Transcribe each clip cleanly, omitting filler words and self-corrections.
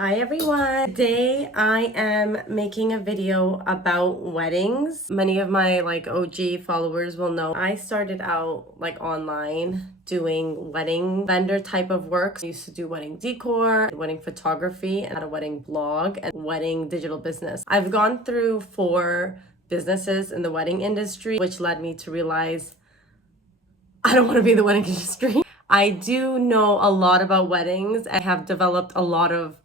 Hi everyone! Today I am making a video about weddings. Many of my OG followers will know I started out online doing wedding vendor type of work. I used to do wedding decor, wedding photography, and a wedding blog and wedding digital business. I've gone through 4 businesses in the wedding industry, which led me to realize I don't want to be in the wedding industry. I do know a lot about weddings. I have developed a lot of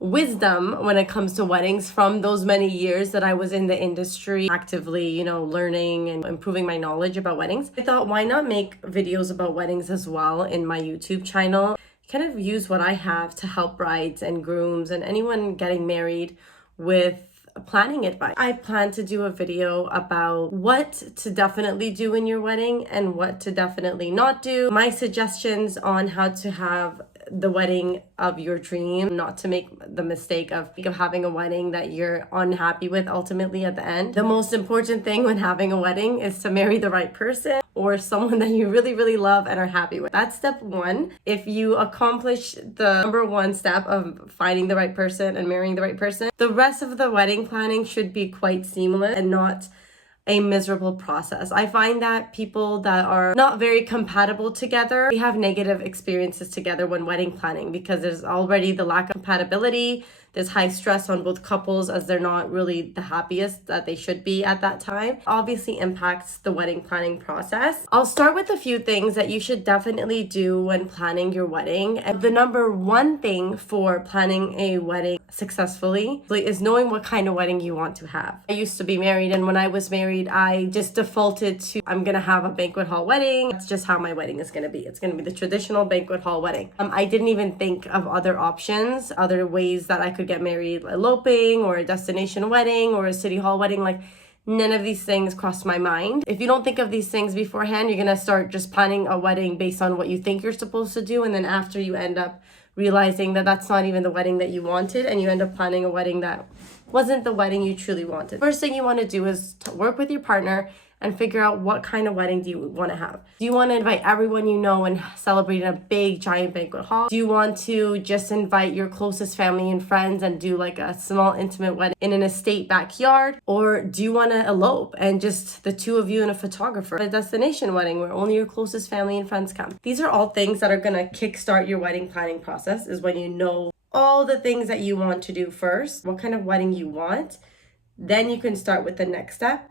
wisdom when it comes to weddings from those many years that I was in the industry actively, learning and improving my knowledge about weddings. I thought, why not make videos about weddings as well in my YouTube channel? Kind of use what I have to help brides and grooms and anyone getting married with planning advice. I plan to do a video about what to definitely do in your wedding and what to definitely not do. My suggestions on how to have the wedding of your dream, not to make the mistake of having a wedding that you're unhappy with ultimately at the end. The most important thing when having a wedding is to marry the right person or someone that you really, really love and are happy with. That's step 1. If you accomplish the number 1 step of finding the right person and marrying the right person, the rest of the wedding planning should be quite seamless and not a miserable process. I find that people that are not very compatible together, they have negative experiences together when wedding planning because there's already the lack of compatibility. There's high stress on both couples as they're not really the happiest that they should be at that time. Obviously impacts the wedding planning process. I'll start with a few things that you should definitely do when planning your wedding. And the number 1 thing for planning a wedding successfully is knowing what kind of wedding you want to have. I used to be married, and when I was married, I just defaulted to I'm gonna have a banquet hall wedding. That's just how my wedding is gonna be. It's gonna be the traditional banquet hall wedding. I didn't even think of other options, other ways that I could get married, eloping or a destination wedding or a city hall wedding. None of these things crossed my mind. If you don't think of these things beforehand, you're gonna start just planning a wedding based on what you think you're supposed to do, and then after you end up realizing that that's not even the wedding that you wanted, and you end up planning a wedding that wasn't the wedding you truly wanted. First thing you want to do is to work with your partner and figure out what kind of wedding do you want to have. Do you want to invite everyone you know and celebrate in a big giant banquet hall? Do you want to just invite your closest family and friends and do a small intimate wedding in an estate backyard? Or do you want to elope and just the 2 of you and a photographer? A destination wedding where only your closest family and friends come. These are all things that are going to kickstart your wedding planning process, is when you know all the things that you want to do first, what kind of wedding you want. Then you can start with the next step.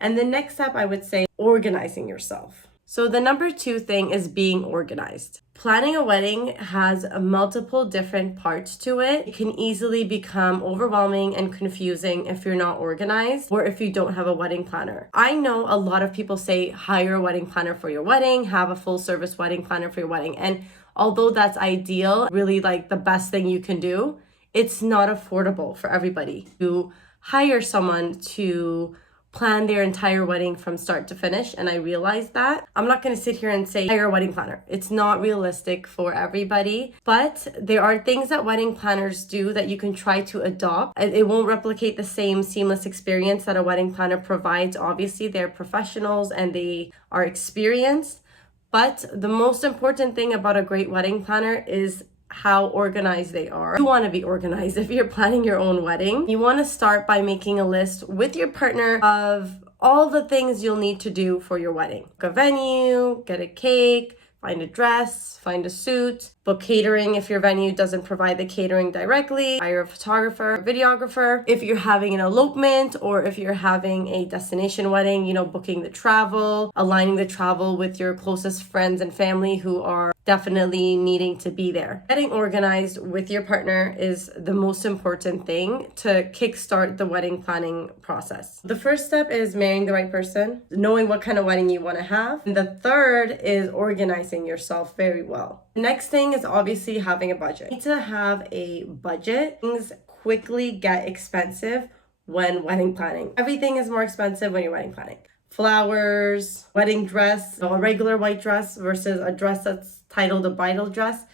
And the next step, I would say, organizing yourself. So the number 2 thing is being organized. Planning a wedding has multiple different parts to it. It can easily become overwhelming and confusing if you're not organized or if you don't have a wedding planner. I know a lot of people say hire a wedding planner for your wedding, have a full service wedding planner for your wedding. And although that's ideal, really the best thing you can do, it's not affordable for everybody to hire someone to plan their entire wedding from start to finish. And I realized that. I'm not going to sit here and say hire a wedding planner. It's not realistic for everybody, but there are things that wedding planners do that you can try to adopt. It won't replicate the same seamless experience that a wedding planner provides. Obviously, they're professionals and they are experienced, but the most important thing about a great wedding planner is how organized they are. You want to be organized if you're planning your own wedding. You want to start by making a list with your partner of all the things you'll need to do for your wedding. Book a venue, get a cake, find a dress, find a suit, book catering if your venue doesn't provide the catering directly, hire a photographer, a videographer. If you're having an elopement or if you're having a destination wedding, booking the travel, aligning the travel with your closest friends and family who are definitely needing to be there. Getting organized with your partner is the most important thing to kickstart the wedding planning process. The first step is marrying the right person, knowing what kind of wedding you want to have. And the third is organizing yourself very well. The next thing is obviously having a budget. You need to have a budget. Things quickly get expensive when wedding planning. Everything is more expensive when you're wedding planning. Flowers, wedding dress, a regular white dress versus a dress that's titled a bridal dress,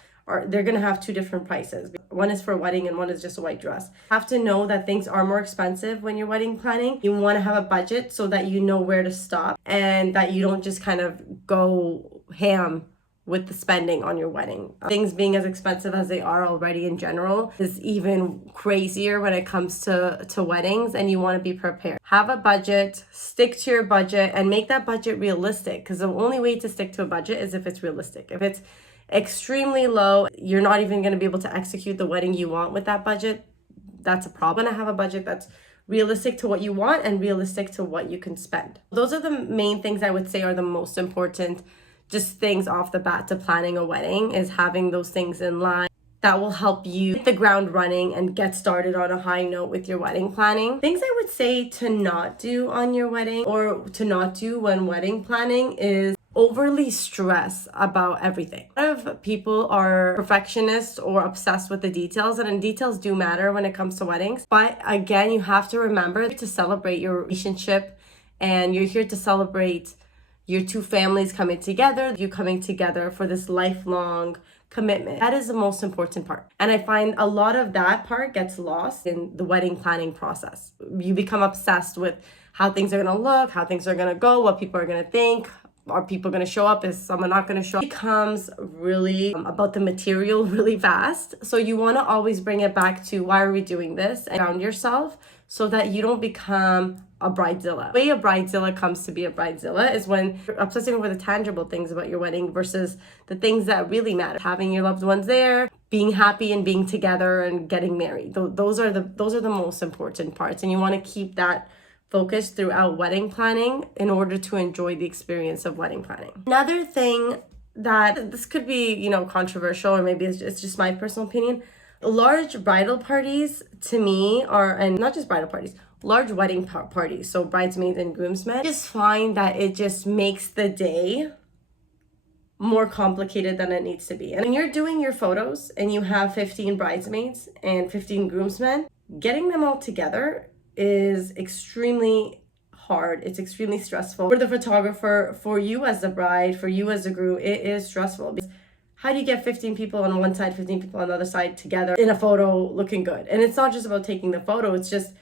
they're gonna have 2 different prices. One is for a wedding and one is just a white dress. You have to know that things are more expensive when you're wedding planning. You want to have a budget so that you know where to stop and that you don't just kind of go ham with the spending on your wedding. Things being as expensive as they are already in general is even crazier when it comes to weddings, and you want to be prepared. Have a budget, stick to your budget, and make that budget realistic, because the only way to stick to a budget is if it's realistic. If it's extremely low, you're not even going to be able to execute the wedding you want with that budget. That's a problem. I have a budget that's realistic to what you want and realistic to what you can spend. Those are the main things I would say are the most important, just things off the bat to planning a wedding, is having those things in line that will help you hit the ground running and get started on a high note with your wedding planning. Things I would say to not do on your wedding, or to not do when wedding planning, is overly stress about everything. A lot of people are perfectionists or obsessed with the details, and details do matter when it comes to weddings. But again, you have to remember to celebrate your relationship, and you're here to celebrate your two families coming together, you coming together for this lifelong commitment. That is the most important part. And I find a lot of that part gets lost in the wedding planning process. You become obsessed with how things are going to look, how things are going to go, what people are going to think. Are people going to show up? Is someone not going to show up? It becomes really about the material really fast. So you want to always bring it back to, why are we doing this? And around yourself, so that you don't become a bridezilla. The way a bridezilla comes to be a bridezilla is when you're obsessing over the tangible things about your wedding versus the things that really matter. Having your loved ones there, being happy and being together and getting married. Those are the most important parts. And you want to keep that focus throughout wedding planning in order to enjoy the experience of wedding planning. Another thing that this could be, controversial, or maybe it's just my personal opinion. Large bridal parties to me are, and not just bridal parties, large wedding parties, so bridesmaids and groomsmen, I just find that it just makes the day more complicated than it needs to be. And when you're doing your photos and you have 15 bridesmaids and 15 groomsmen, getting them all together is extremely hard. It's extremely stressful for the photographer, for you as the bride, for you as the groom. It is stressful. How do you get 15 people on one side, 15 people on the other side together in a photo looking good? And it's not just about taking the photo. It's just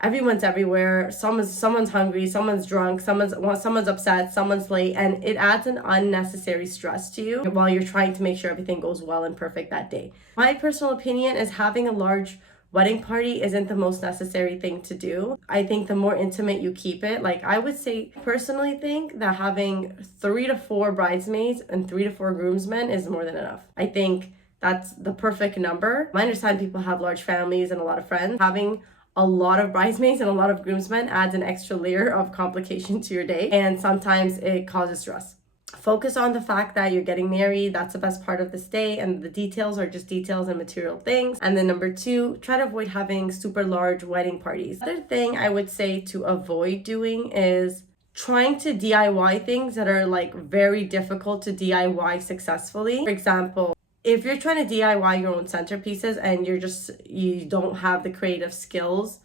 everyone's everywhere. Someone's hungry, someone's drunk, someone's upset, someone's late, and it adds an unnecessary stress to you while you're trying to make sure everything goes well and perfect that day. My personal opinion is having a large wedding party isn't the most necessary thing to do. I think the more intimate you keep it, like I would say, personally think that having 3 to 4 bridesmaids and 3 to 4 groomsmen is more than enough. I think that's the perfect number. I understand people have large families and a lot of friends. Having a lot of bridesmaids and a lot of groomsmen adds an extra layer of complication to your day, and sometimes it causes stress. Focus on the fact that you're getting married. That's the best part of this day, and the details are just details and material things. And then number 2, try to avoid having super large wedding parties. Other thing I would say to avoid doing is trying to DIY things that are like very difficult to DIY successfully. For example, if you're trying to DIY your own centerpieces and you don't have the creative skills,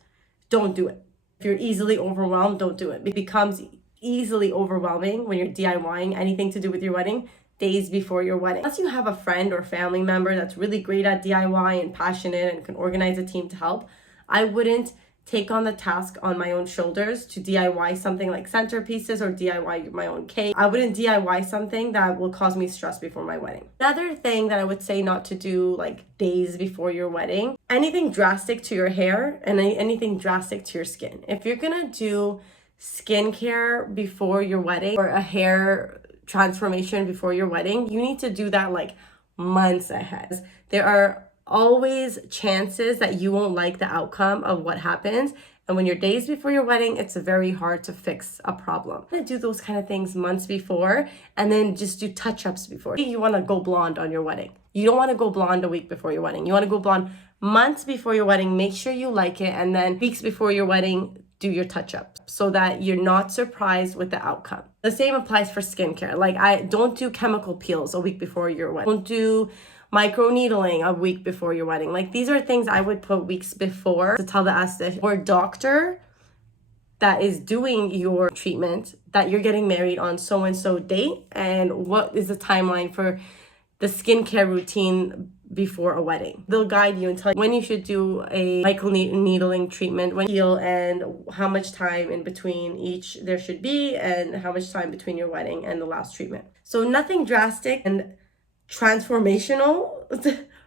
don't do it. If you're easily overwhelmed, don't do it. It becomes easily overwhelming when you're DIYing anything to do with your wedding days before your wedding. Unless you have a friend or family member that's really great at DIY and passionate and can organize a team to help, I wouldn't take on the task on my own shoulders to DIY something like centerpieces or DIY my own cake. I wouldn't DIY something that will cause me stress before my wedding. Another thing that I would say not to do like days before your wedding, anything drastic to your hair and anything drastic to your skin. If you're gonna do skincare before your wedding or a hair transformation before your wedding, you need to do that like months ahead. There are always chances that you won't like the outcome of what happens. And when you're days before your wedding, it's very hard to fix a problem. You want to do those kind of things months before, and then just do touch-ups before. You want to go blonde on your wedding. You don't want to go blonde a week before your wedding. You want to go blonde months before your wedding. Make sure you like it. And then weeks before your wedding, do your touch-ups so that you're not surprised with the outcome. The same applies for skincare. Like, I don't do chemical peels a week before your wedding. Don't do micro needling a week before your wedding. Like, these are things I would put weeks before to tell the esthetician or doctor that is doing your treatment that you're getting married on so and so date, and what is the timeline for the skincare routine before a wedding. They'll guide you and tell you when you should do a micro needling treatment, when you heal, and how much time in between each there should be, and how much time between your wedding and the last treatment. So nothing drastic, and transformational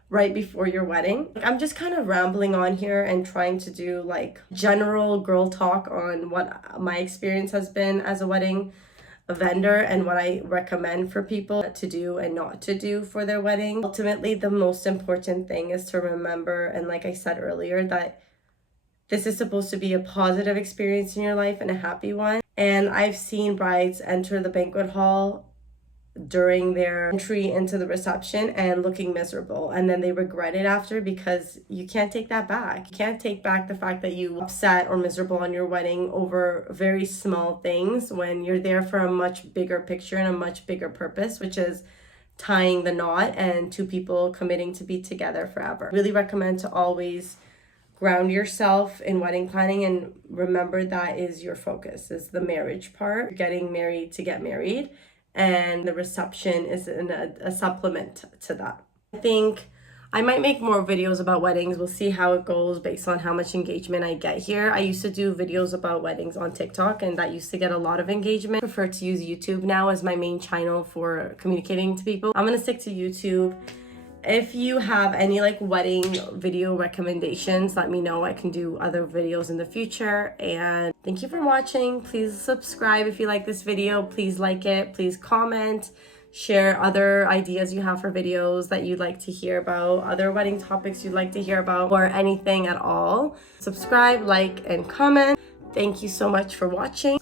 right before your wedding. I'm just kind of rambling on here and trying to do like general girl talk on what my experience has been as a wedding vendor and what I recommend for people to do and not to do for their wedding. Ultimately, the most important thing is to remember, and like I said earlier, that this is supposed to be a positive experience in your life and a happy one. And I've seen brides enter the banquet hall during their entry into the reception and looking miserable, and then they regret it after, because you can't take that back. You can't take back the fact that you upset or miserable on your wedding over very small things when you're there for a much bigger picture and a much bigger purpose, which is tying the knot and two people committing to be together forever. Really recommend to always ground yourself in wedding planning and remember that is your focus, is the marriage part. You're getting married to get married, and the reception is a supplement to that. I think I might make more videos about weddings. We'll see how it goes based on how much engagement I get here. I used to do videos about weddings on TikTok, and that used to get a lot of engagement. I prefer to use YouTube now as my main channel for communicating to people. I'm gonna stick to YouTube. If you have any like wedding video recommendations, let me know. I can do other videos in the future. And thank you for watching. Please subscribe if you like this video. Please like it. Please comment. Share other ideas you have for videos that you'd like to hear about, other wedding topics you'd like to hear about, or anything at all. Subscribe, like, and comment. Thank you so much for watching.